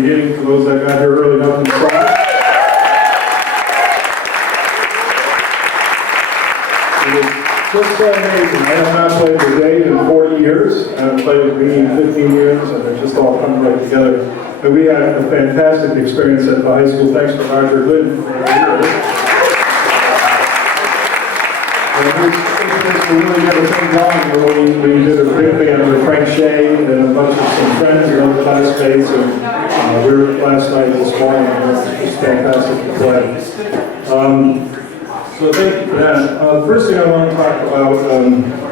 beginning for those that got here early enough and saw. It was just so amazing. I have not played with Dave in 40 years. I haven't played with me in 15 years, and they're just all coming right together. And we had a fantastic experience at the high school. Thanks to Roger Lynn for the year. We really never came along. We did a big band with Frank Shea and a bunch of some friends and other classmates. And we were last night this morning. It was fantastic to play. So thank you for that. The first thing I want to talk about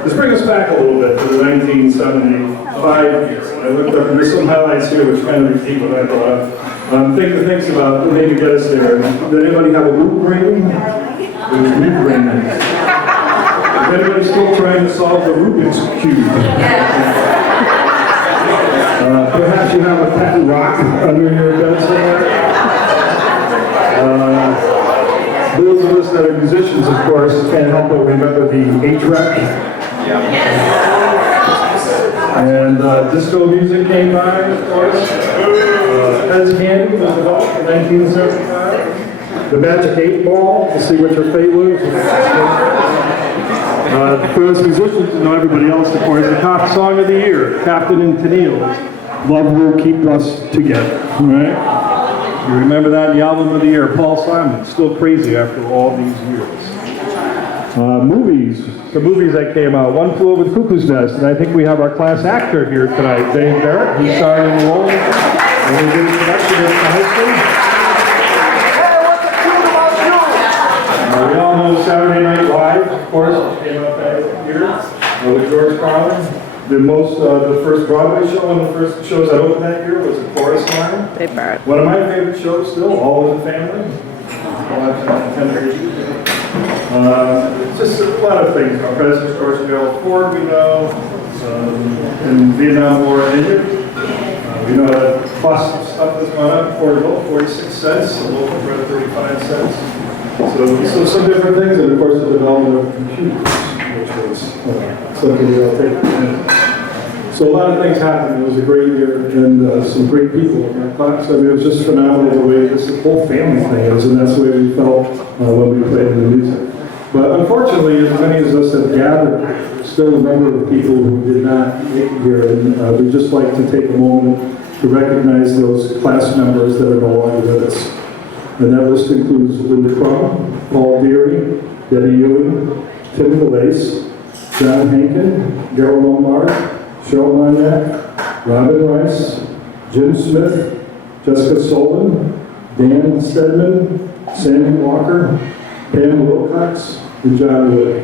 is bring us back a little bit to the 1975 year. I looked up, and there's some highlights here which kind of repeat what I thought. Think of things about what maybe get us there. Did anybody have a loop ring? There was loop ring. Is anybody still trying to solve the Rubik's Cube? Perhaps you have a pet rock under your bed somewhere. Those of us that are musicians, of course, can't help but remember the 8-track. And disco music came by, of course. Heads Candy was developed in 1975. The Magic 8 Ball, to see what your fate was. For us musicians and everybody else, of course, the top song of the year, Captain and Tennille's Love Will Keep Us Together, right? You remember that, the album of the year, Paul Simon, still crazy after all these years. Movies, the movies that came out, One Flew Over the Cuckoo's Nest, and I think we have our class actor here tonight, Dave Barrett, who's starring in the role, and we did a production at the high school. We all know Saturday Night Live, of course, which came out that year with George Carlin. The first Broadway show, one of the first shows that opened that year was A Chorus Line. One of my favorite shows still, All in the Family. Just a lot of things. Our President George Gerald Ford, we know, in Vietnam War ended. We know that cost of stuff has gone up, 46 cents, a loaf of bread 35 cents. So some different things, and of course the development of computers, which was something we all take for granted. So a lot of things happened. It was a great year, and some great people in my class. I mean, it was just phenomenal the way this whole family thing is, and that's the way we felt when we played the music. But unfortunately, as many as us have gathered, there's still a number of people who did not make it here, and we'd just like to take a moment to recognize those class members that are no longer with us. And that list includes Linda Crum, Paul Deary, Debbie Ewing, Tim DeLace, John Hankin, Gerald Lombard, Cheryl Monyak, Robin Rice, Jim Smith, Jessica Solon, Dan Stedman, Sandy Walker, Pam Wilcox, and John Wood.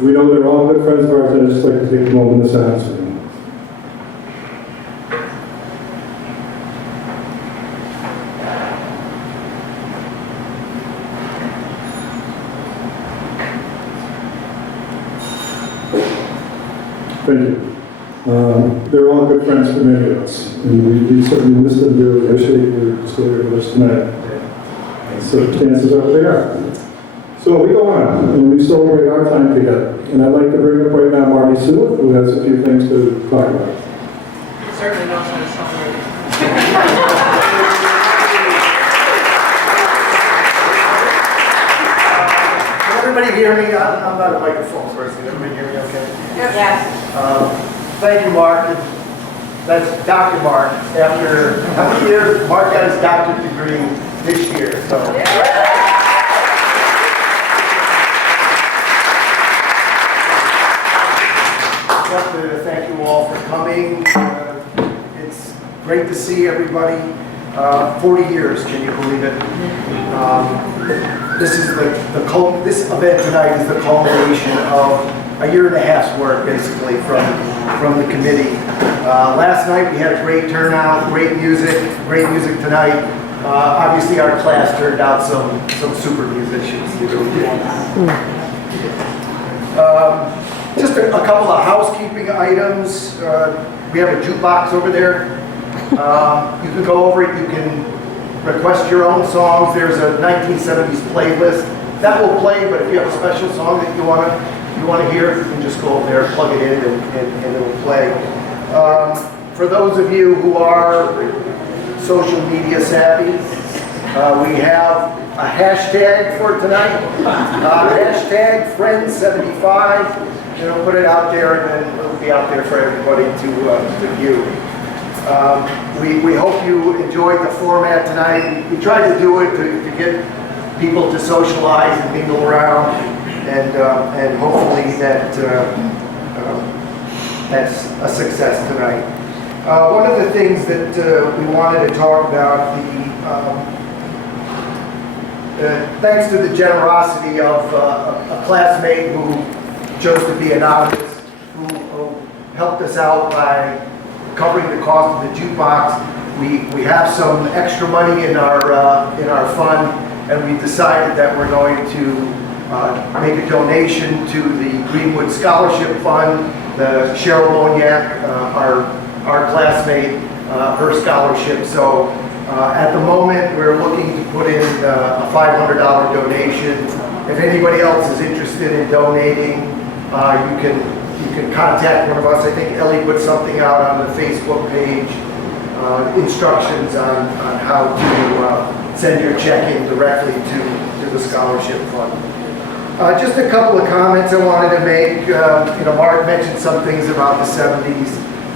We know they're all good friends of ours, and I'd just like to take a moment to silence for them. Thank you. They're all good friends for many of us, and we certainly miss them dearly. I appreciate you still here with us tonight. And circumstances are what they are. So we go on, and we celebrate our time together. And I'd like to bring up right now Marty Sewell, who has a few things to talk about. Certainly knows how to celebrate. Can everybody hear me? I'm not a microphone person. Can everybody hear me okay? Yes. Thank you, Mark. That's Dr. Mark. After how many years? Mark got his doctorate degree this year. So. I want to thank you all for coming. It's great to see everybody. 40 years, can you believe it? This is this event tonight is the culmination of a year and a half's work, basically, from the committee. Last night we had a great turnout, great music tonight. Obviously our class turned out some super musicians. Just a couple of housekeeping items. We have a jukebox over there. You can go over it, you can request your own songs. There's a 1970s playlist. That will play, but if you have a special song that you want to hear, you can just go over there, plug it in, and it will play. For those of you who are social media savvy. We have a hashtag for tonight, hashtag Friends75. Put it out there, and then it'll be out there for everybody to view. We hope you enjoyed the format tonight. We tried to do it to get people to socialize and mingle around, and hopefully that's a success tonight. One of the things that we wanted to talk about, thanks to the generosity of a classmate who chose to be anonymous, who helped us out by covering the cost of the jukebox. We have some extra money in our fund, and we decided that we're going to make a donation to the Greenwood Scholarship Fund. The Cheryl Moniak, our classmate, her scholarship. So at the moment, we're looking to put in a $500 donation. If anybody else is interested in donating, you can contact one of us. I think Ellie put something out on the Facebook page, instructions on how to send your check in directly to the scholarship fund. Just a couple of comments I wanted to make. Mark mentioned some things about the 70s.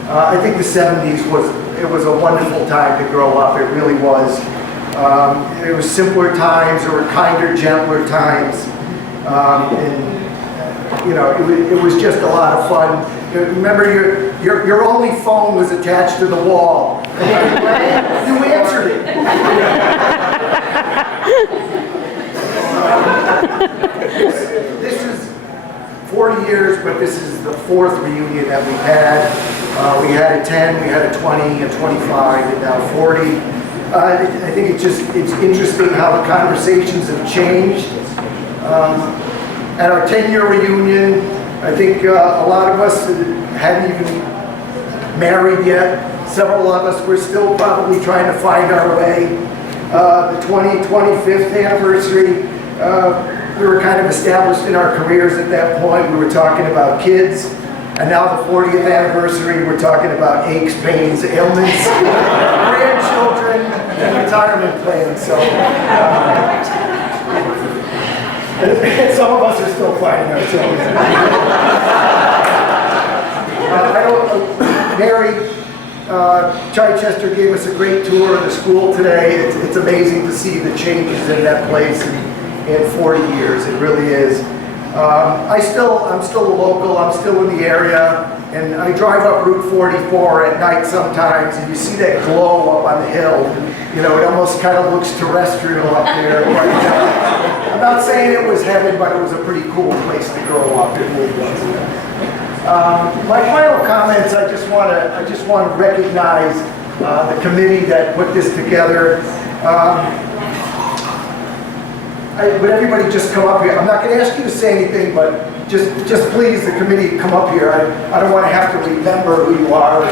I think the 70s was a wonderful time to grow up. It really was. It was simpler times. There were kinder, gentler times. It was just a lot of fun. Remember, your only phone was attached to the wall. You answered it. This is 40 years, but this is the 4th reunion that we've had. We had a 10, we had a 20, a 25, and now 40. I think it's interesting how the conversations have changed. At our 10-year reunion, I think a lot of us hadn't even married yet. Several of us were still probably trying to find our way. The 25th anniversary, we were kind of established in our careers at that point. We were talking about kids. And now the 40th anniversary, we're talking about aches, pains, ailments, grandchildren, and retirement plans. So some of us are still finding ourselves. Mary Chichester gave us a great tour of the school today. It's amazing to see the changes in that place in 40 years. It really is. I'm still a local. I'm still in the area, and I drive up Route 44 at night sometimes, and you see that glow up on the hill. It almost kind of looks terrestrial up there. I'm not saying it was heaven, but it was a pretty cool place to grow up. It really was. My final comments, I just want to recognize the committee that put this together. Would everybody just come up here? I'm not going to ask you to say anything, but just please, the committee, come up here. I don't want to have to remember who you are.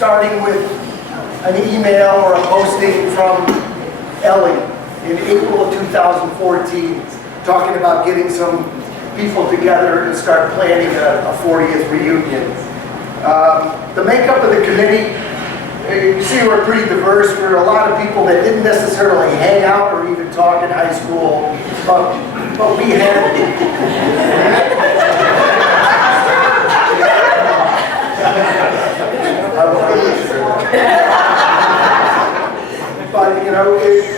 Starting with an email or a posting from Ellie in April of 2014, talking about getting some people together to start planning a 40th reunion. The makeup of the committee, you see we're pretty diverse. We're a lot of people that didn't necessarily hang out or even talk in high school, but we had but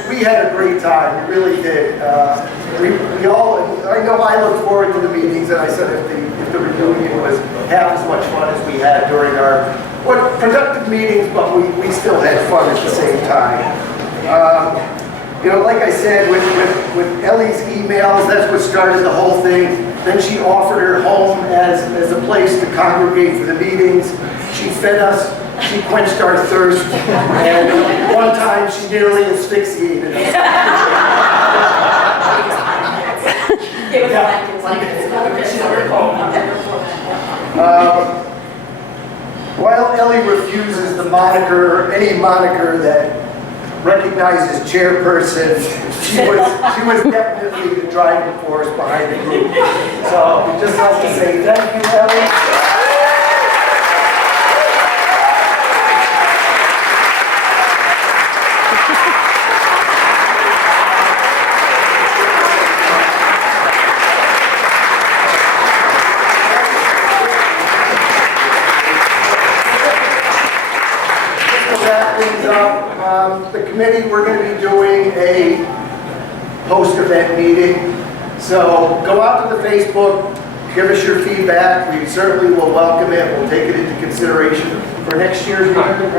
we had a great time. We really did. We all. I know I look forward to the meetings, and I said if the reunion was half as much fun as we had during our productive meetings, but we still had fun at the same time. Like I said, with Ellie's emails, that's what started the whole thing. Then she offered her home as a place to congregate for the meetings. She fed us, she quenched our thirst, and one time she nearly asphyxiated us. Give us blankets. While Ellie refuses the moniker, any moniker that recognizes chairperson, she was definitely the driving force behind the group. So we'd just like to say thank you, Ellie. The committee, we're going to be doing a post-event meeting. So go out to the Facebook, give us your feedback. We certainly will welcome it. We'll take it into consideration for next year's meeting.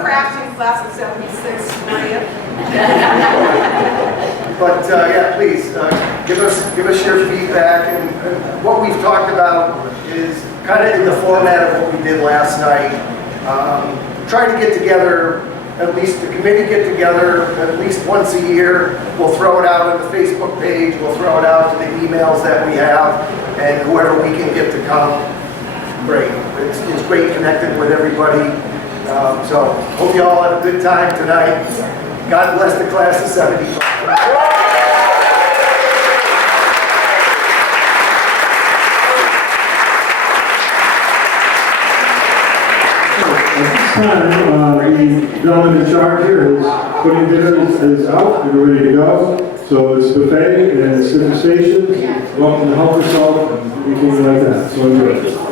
Crafting class of 76 for you. But yeah, please give us your feedback. And what we've talked about is kind of in the format of what we did last night. Try to get together, at least the committee get together at least once a year. We'll throw it out on the Facebook page. We'll throw it out to the emails that we have, and whoever we can get to come, great. It's great connecting with everybody. So hope you all have a good time tonight. God bless the class of 75. The gentleman in charge here is putting dinner is out and ready to go. So it's buffet and it's different stations. Welcome to help yourself and anything like that. So enjoy it.